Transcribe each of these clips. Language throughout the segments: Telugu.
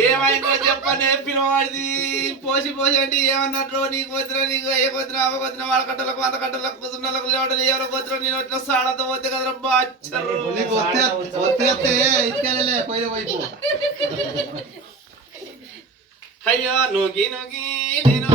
ఏమైందో చెప్పనే పిలవాడిది పోసి పోసి అంటే ఏమన్నట్టు నీకు వద్దురా నీకు ఏ వద్దురా అవ వద్దురా వాళ్ళ కట్టలకు వంద కట్టలకు కుదున్నలకు లేవడం ఎవరో వద్దురా నేను వచ్చిన సాడతో పోతే కదరా బాచ్చరు నీకు వైపు అయ్యా నూకి నూకి నేను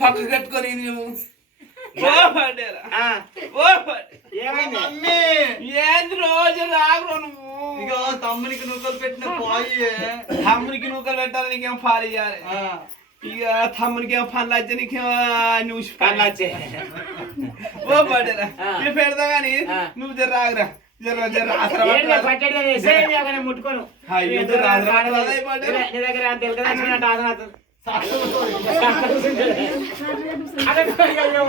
పక్క కట్టుకొని నువ్వు ఓ పడ్డారా ఓ ఏమైంది? మమ్మీ ఏంది రోజు రాగురా నువ్వు ఇగో తమ్మునికి నువ్వులు పెట్టిన పోయి తమ్మునికి నూకలు పెట్టాలి నీకేం పాలు ఇయ్యాలి ఇక తమ్మునికి ఏమో పనులు వచ్చి నీకేమో న్యూస్ పనులు వచ్చే ఓ పడ్డారా ఆ. నేను పెడతా గానీ ఆ. నువ్వు జర రాగురా ముట్టుకోను. దగ్గర అయ్యో,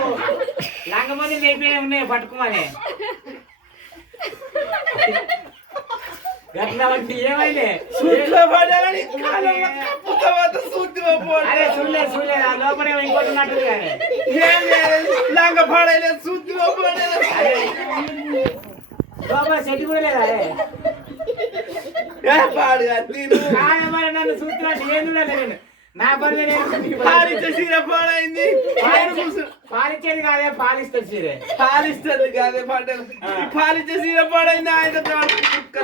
లంగమంది నేర్పినే ఉన్నాయి పట్టుకోమని ఏమైంది? లోపల ఇంకోటి ఉన్నట్టు లంగ పడలేదు లోపల చెట్టు కూడా లేదా నన్ను చూస్తున్నట్టు ఏం చూడలే నేను నా పని పాలిచ్చే సీర పాడైంది. పాలిచ్చే- పాలిచ్చేది కాదే పాలిస్తుంది సీరే పాలిస్తుంది కాదే పాటలు పాలిచ్చే పాడైంది ఆయన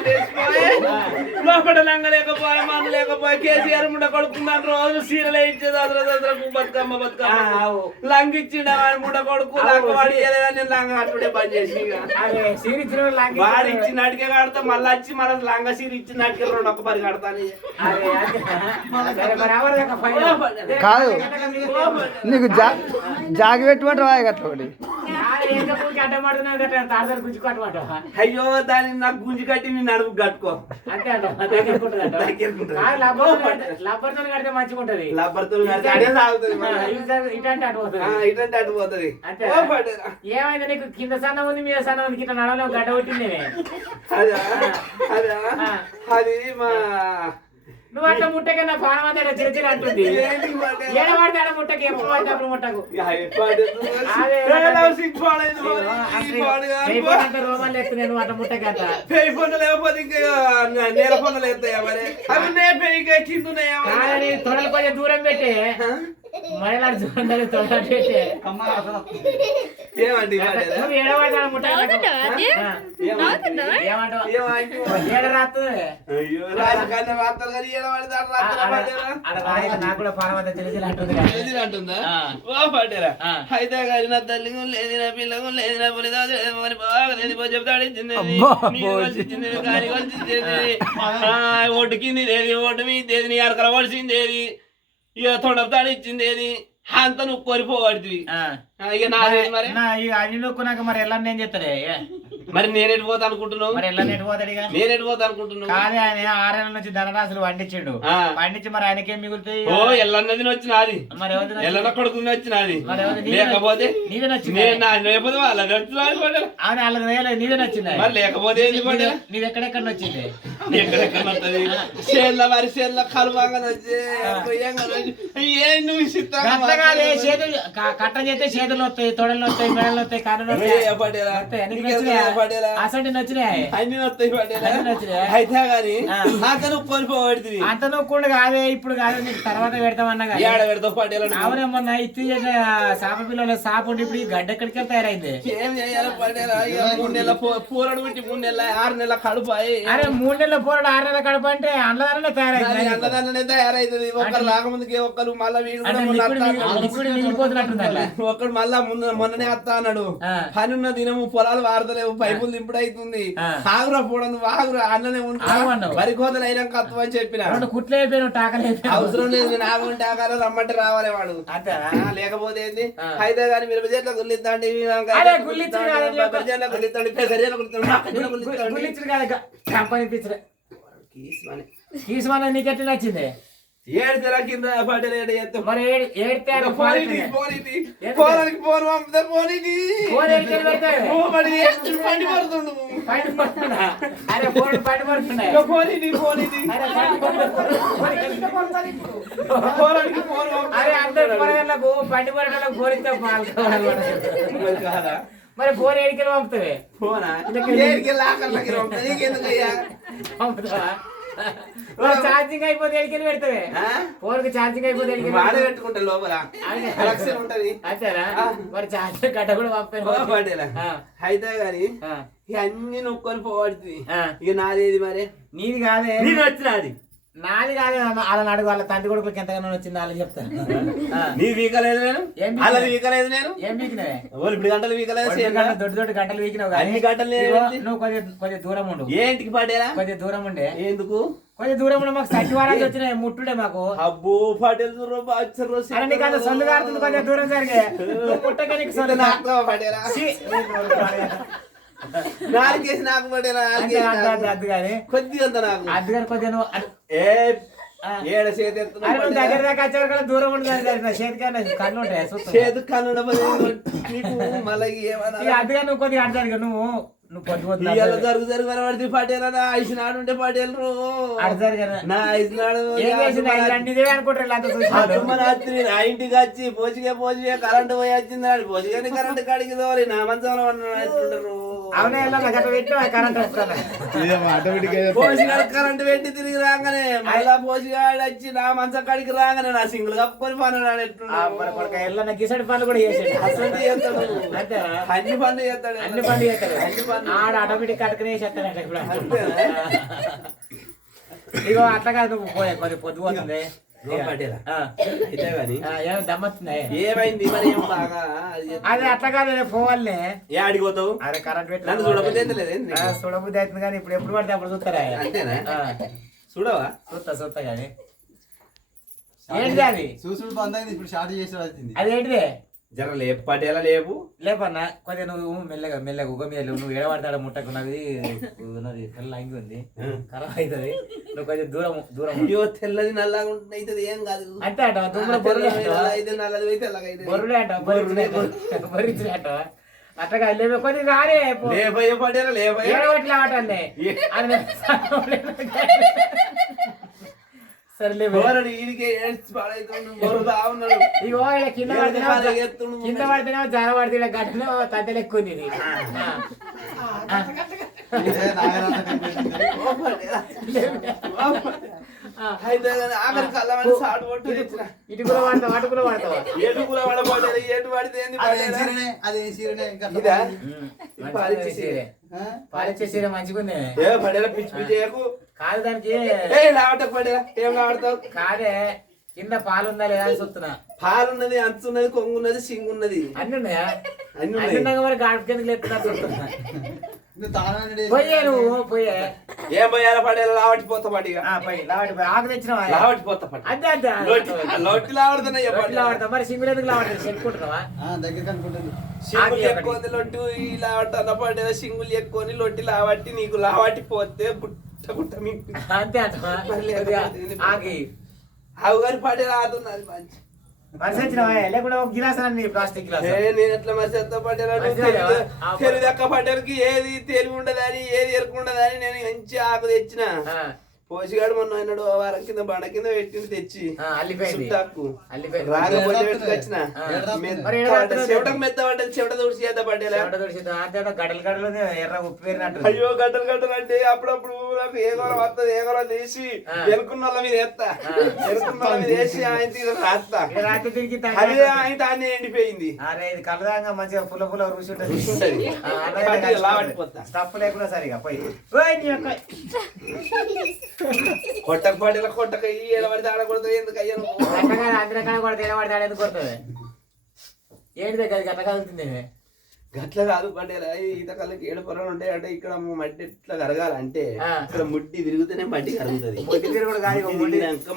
వేసిపోయి లోపల లంగ లేకపోయా మన లేకపోయా కేసీఆర్ ముండ కొడుకున్నాను రోజు సీరలు ఇచ్చేది అదర దసరకు బతుకమ్మ ఆ, బతుకమ్మ ఆవు. లంగ ఇచ్చిండ వాడి ముండ కొడుకు లంగ వాడి ఇయ్యలేదని నేను లంగ అట్టుడే బంద్ చేసి వాడు ఇచ్చిన అడిగే కడతా మళ్ళీ వచ్చి మళ్ళీ లంగ సీర ఇచ్చిన అడిగే రెండు ఒక్క పది కడతాను? కాదు. నీకు జా జాగి పెట్టమంటావా గట్ల ఒకటి అయ్యో దాన్ని నాకు గుంజి కట్టి నేను నడుపు కట్టుకో. అంతే లబ్బర్తో కడితే- మంచిగా ఉంటది లబ్బర్తో అంటే పోతుంది. ఇటంటే అటు. ఏమైంది నీకు? కింద సన్నం ఉంది మీద సన్నం ఉంది కింద నడవలో గడ్డ కొట్టింది అదా? అదా? ఆ. అది మా నువ్వు అట్లా ముట్టకే నా పానం అంతా చిరచిర అంటుంది. ఆడ ముట్టకి ఎప్పుడు పడితే అప్పుడు ముట్టకు. రోమాలు ఎత్తున్నాయి నువ్వు. అట్లా పేయి పొంద లేకపోతే ఇంకా నేల పొందలు ఎత్తాయా మరి? అవి నే కింద తొడలు కొంచెం దూరం పెట్టి. చూడండి పెట్టి. ఏమండి? నువ్వు. అయితే కానీ నా తల్లి లేదు నా పిల్లకు లేదు నా పులి లేదు లేదు చెప్తాడు ఇచ్చింది ఆ, ఒడ్డు మీద నీ అరకల ఏది ఇక తొండపుతాడు ఇచ్చింది ఏది? అంత నువ్వు కొరిపోవాడివి ఆ. ఇక మరి? నా అన్ని నొక్కున్నాక మరి ఎలా నేను చెప్తాడే మరి నేనేటి పోతా అనుకుంటున్నావు? మరి ఎలా నెట్ పోతాడు ఇక? నేనేటి పోతా అనుకుంటున్నావు? కాదే ఆయన ఆరేళ్ళ నుంచి ధనరాశులు పండించిండు. ఆ. పండించి మరి ఆయనకేం మిగులుతాయి ఓ ఎల్లన్నది వచ్చినది మరి ఎవరిది నచ్చింది? ఎల్లన్న కొడుకుని వచ్చినది మరి ఎవరిది? నీదే లేకపోతే నీదే నచ్చింది నేను నా లేకపోతే వాళ్ళది వచ్చినది పడ్డా అవును వాళ్ళకి వేయలేదు నీదే నచ్చింది మరి లేకపోతే నీది ఎక్కడెక్కడ నచ్చింది? ఎక్కడెక్కడ వస్తది చేళ్ళ వారి చేళ్ళ కలువాగా కొయ్యంగా ఏ నువ్వు. చేతులు క- కట్ట చేస్తే చేతులు వస్తాయి తొడలు వస్తాయి మెడలు వస్తాయి కన్నులు వస్తాయి పడేలా? నచ్చినాయి? అన్ని నచ్చినాయి. అయితే గాని ఆ. అతను ఉప్పని పోబడుతుంది అంత నొక్కుండా కాదే ఇప్పుడు కాదు నీకు తర్వాత పెడతామన్నా కానీ. ఏడ పెడతావు పడేలా అవునేమన్నా ఇత్తి సాప పిల్లల సాప ఉండి ఇప్పుడు ఈ గడ్డ ఎక్కడికి తయారైంది? ఏం చేయాలి పడేలా? ఇక మూడు నెలల పూరడు పెట్టి మూడు నెలల ఆరు నెలల కడుపు అరే మూడు నెలల పోరాడు ఆరు నెలల కడప అంటే అన్నదానే తయారైంది తయారైతుంది. రాకముందుకే ఒక్కరు మళ్ళా వీడు మొన్న ఒక్కడు ముందు మొన్ననే వస్తా అన్నాడు. పని ఉన్న దినము పొలాలు వాడతలేవు పైపులు దింపుడు అవుతుంది. ఆగురా పోవడం ఆగురా అన్ననే ఆగమన్నావు. ఉంటా వరి కోతలు అయినాక అత్తు అని చెప్పిన. కుట్లు అయిపోయాను టాకలు అవసరం లేదు నేను ఆగుంటే ఆగాలి రమ్మంటే రావాలి వాడు. లేకపోతే ఏంది. అయితే కానీ మీరు చెట్ల గుల్లిద్దండి పెసరియలు కంపెనీ పిచ్చుడు. కీస్ మని. తీసుమన్నా నీకు ఎట్లా నచ్చింది? ఏడితే కింద పడలేడు ఎంత మరి ఏడితే పోనీ పోనీ పోరానికి పోను పంపుతా పోనీ పండి పడుతుండు. పండి పడుతున్నా ఫోన్ ఏడికెళ్ళి పంపుతావే? ఫోనా పంపుతావా? ఛార్జింగ్ అయిపోతే ఎడికెళ్ళి పెడతావే ఆ? ఫోన్కి ఛార్జింగ్ అయిపోతే ఎడికెళ్ళి వాడే పెట్టుకుంటా లోపల. కలెక్షన్ ఉంటది అంతేనా. మరి ఛార్జింగ్ గడ్డ కూడా. ఆ. అయితే గాని. ఇక అన్ని నొక్కొని పోవడుతుంది ఆ. ఇక నాదేది మరి నీది కాదే నేను వచ్చినది నాది కాదే. వాళ్ళని అడుగు వాళ్ళ తండ్రి కొడుకులకి ఎంతగానో వచ్చింది వాళ్ళకి చెప్తాను. నీ వీకలేదు నేను? వీకలేదు? అలా వీకలేదు నేను? ఏం వీకినవే? ఓ, ఇప్పుడు గంటలు వీకలేదు దొడ్డు దొడ్డు గంటలు వీకినావు కానీ అన్ని గంటలు? నువ్వు కొద్దిగా కొద్దిగా దూరం ఉండు. ఏంటికి పడేలా కొద్దిగా దూరం ఉండే. ఎందుకు? కొద్దిగా దూరం ఉండే మాకు సచివారాలు వచ్చినాయి ముట్టుడే మాకు. అబ్బో పటేల్ అరే నీకు అంత సొల్లు కారుతుంది కొద్దిగా దూరం జరిగే. ముట్టగా నీకు సొల్లు నాకు పడేలా! నాలుగేసి నాకు నాలుగేసి అద్దు కానీ కొద్దిగా అంత నాకు. అద్దు కానీ కొద్దిగా. ఏ. ఏడ చేతి దగ్గర దాకా వచ్చే వరకు దూరం ఉండదు చేతికి కళ్ళు ఉంటాయి? చేతి మళ్ళీ ఏమన్నా నువ్వు కొద్దిగా అడ్డారు నువ్వు జరుగు జరుగు కనబడితే పటేల్ నా ఐసు నాడు ఉంటే పటేల్ నా ఐసు నాడు ఏం చేసింది అన్ని ఇదే అనుకుంటారు అంత చూసి అమ్మ రాత్రి నా ఇంటికి వచ్చి పోసిగే పోసిగే కరెంట్ పోయి వచ్చింది నాడు. కరెంట్ కాడికి తోలి నా మంచంలో వండుతుంటారు అవునా ఇలా నాకు అట్లా పెట్టు కరెంట్ వస్తాను? కరెంట్ పెట్టి తిరిగి రాగానే మళ్ళా పోసిగాడు వచ్చి నా మంచం కాడికి రాగానే నా సింగిల్ కప్పుకొని పన్నాడు ఎట్లున్నాడు ఎల్ల గిసడి పనులు కూడా చేసాడు. అన్ని పనులు చేస్తాడు. అన్ని పనులు చేస్తాడు. అన్ని పనులు. ఆడ ఆటోమేటిక్ కట్టుకునే చేస్తాడంట ఇప్పుడు? ఇగో అట్లా కాదు నువ్వు పోయే కొద్ది పొద్దు పోతుంది. ఏమైంది మరి ఏం బాగా? అది అట్లా కాదు పోవాలనే ఏ ఆడికి పోతావు? అరే కరెంట్ పెట్టి. నన్ను చూడబుద్ధి? ఆ, చూడబుద్ధి అవుతుంది కానీ ఇప్పుడు ఎప్పుడు పడితే అప్పుడు చూస్తారా? అంతేనా? చూడవా? చూస్తా చూస్తా కానీ ఏంటిది అది? చూసుడు బంద్ అయింది ఇప్పుడు షార్ట్ చేసి వచ్చింది అది ఏంటిది జర లేపు పటేలా లేపు లేపన్నా కొద్దిగా నువ్వు మెల్లగా మెల్లగా ఉగ మీద లేవు. నువ్వు ఏడబడతాడ ముట్టకు నాది ఉన్నది తెల్ల అంగి ఉంది. ఖరాబ్ అవుతుంది. నువ్వు కొంచెం దూరం దూరం. అయ్యో తెల్లది నల్లగా ఉంటుంది అవుతుంది ఏం కాదు. అంట దుమ్ముల? నల్ల అయితే నల్లది అయితే తెల్లగా అయితే బొర్రులే అంట బొర్రించిన అంట అట్టగా లేవే కొద్దిగా రారే లేపయ్య పటేలా లేపయ్య ఏడవట్లే ఆటండి అది సరేలే ఇగో ఇలా కింద ఏడు పడితేనే పాలు ఎత్తుండు కింద పడితేనే జార పడితే ఇలా గట్టనే తద్దెలు ఎక్కువ ఇది. ఇటు కూడా వాడతావు? అటు కూడా వాడతావా? ఏటు కూడా పడబోలేదు ఏటు పడితే ఏంది అదే పటేలా? సీరనే అదే సీరనే ఇంకా ఇదా? మంచిగా పాలిచ్చే ఉంది చీర. ఆ? పాలిచ్చే చీర మంచిగా ఉంది ఏ పడేలా పిచ్చి పిచ్చి చేయకు. కాదు దానికి. ఏ లావటకు పడేలా. ఏం లావడతావు కాదే కింద పాలు ఉందా లేదా అని చూస్తున్నా పాలున్నది అంచున్నది కొంగున్నది సింగున్నది. అన్ని ఉన్నాయా? అన్ని అన్ని ఉన్నాయి. మరి గాడి కిందకి లేపుతున్నా చూస్తున్నా తాళాన్ని పోయే. ఏం పోయాల? పడేలా లావటి పోతా పోయి ఆకు తెచ్చినావా? లావటి పోతా పడి అదే. అదే లోటి లోటి లావడుతున్నా రొట్టెలు లావాడతావు మరి సింగులు ఎందుకు చెప్పుకుంటున్నావా? ఆ, దగ్గరికి అనుకుంటాను. సింగులు ఎక్కువ లొట్టు ఈ లావట పడేలా సింగులు ఎక్కువ లొట్టి లావట్టి నీకు లావట్టి పోతే గుట్ట గుట్ట మీకు అంతే లేకపోతే ఆగి. అవు గారి పడేలా ఆడుతున్నది మంచి. మరి తెచ్చినావా లేకుండా ఒక గిలాస్ అన్ని ప్లాస్టిక్ గిలాస్. నేను ఎట్లా పడ్డాను తెలివి ఏది తెలివి ఉండదని ఏది ఎరుకు ఉండదని నేను మంచి ఆకు తెచ్చిన. పోసిగాడు మొన్న అయినాడు ఓ వారం కింద బండ కింద పెట్టింది తెచ్చి. పెట్టుకొచ్చిన? చెవిటకు మెత్త పడ్డది చెవిట పడ్డేలా గడలు గడలు ఎర్ర ఉప్పు అయ్యో గడ్డలు గడ్డలు అంటే అప్పుడప్పుడు నాకు ఏ గొడవ వస్తుంది ఏ గొడవ తీసి ఆ. ఎనుకున్న వాళ్ళ మీద వాళ్ళ వేసి ఆయన రాస్తా అదే ఆయన దాన్ని ఎండిపోయింది. అరే ఇది కలదాంగా మంచిగా పుల్ల పుల్ల రుచి ఉంటుంది. స్టఫ్ లేకుండా సరిగా పోయి. కొట్టక పడేలా కొట్టక ఈ ఏడబడి ఆడకూడదు ఎందుకు అయ్యా నువ్వు? గట్టగా అందరి కాడ కూడా తినబడి ఆడేందుకు కొడుతుంది ఏంటిదే గది గట్ట కలుగుతుంది గట్ల కాదు పడేలా ఈత కళ్ళకి ఏడు పొరలు ఉంటాయి అంటే ఇక్కడ మట్టి ఇట్లా కరగాలంటే. ఇక్కడ ముడ్డి విరుగుతూనే మట్టి కరుగుతుంది. ముడ్డి తిరుగుడు కాదు,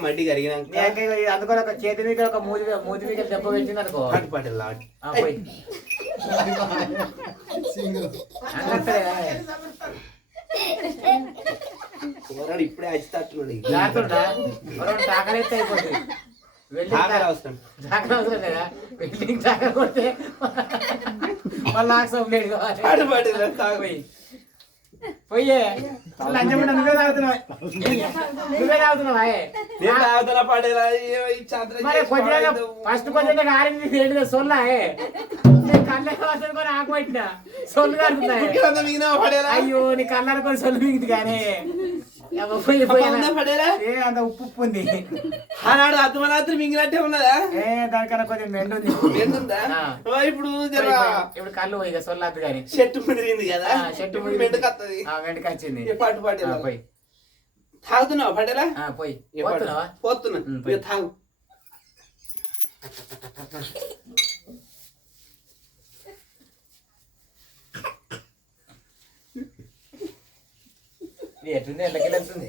మట్టి కరిగినాక అందుకని ఒక చేతి మీద ఒక మూతి మీద- మూతి మీద దెబ్బ పెట్టింది అనుకో. పట్టు పడేలా పోరాడు ఇప్పుడే అచ్చితట్టున్నాడు జాగ్రత్త రెండు టాకలు ఎత్తే అయిపోతుంది. టాక- అవసరం. టాకలు అవసరం లేదా? వెల్డింగ్ టాకలు కొడితే మళ్ళీ నాకు సోపు లేడు కావాలి. పట్టు పడేలా తాగు. పోయి. లంచం నువ్వే తాగుతున్నావు? నువ్వే తాగుతున్నావా? నేను తాగుతున్నా పడేలా. మరి పడేద్దాం. ఫస్ట్ కొద్దిగా ఆరింది ఏంటిదో సొల్లా ఏ? నేను కళ్ళ వాసన కూడా ఆకు పెట్టిన సొల్లు కడుతున్నాయి అయ్యో నీ సొల్లు మిగింది కానీ. ఏ అంత ఉప్పు ఉప్పు ఉంది ఆనాడు అర్ధమరాత్రి మింగినట్టే ఉన్నదా? ఏ దానికన్నా కొంచెం మెండు ఉంది. ఓ, ఇప్పుడు. ఇప్పుడు కళ్ళు ఇక సొల్లద్దు కానీ చెట్టు ముదిరింది కదా? చెట్టు ఇప్పుడు ముదిరింది. మెండుకు వత్తది ఆ, వెంటకి వచ్చింది ఏ పాటు ఆ, పాటేలా పోయి. తాగుతున్నావా పడేలా ఆ, పోయి. పాటు? పోతున్నా. ఇక తాగు. ఎట్టుంది ఎండకెళ్ళి వెళ్తుంది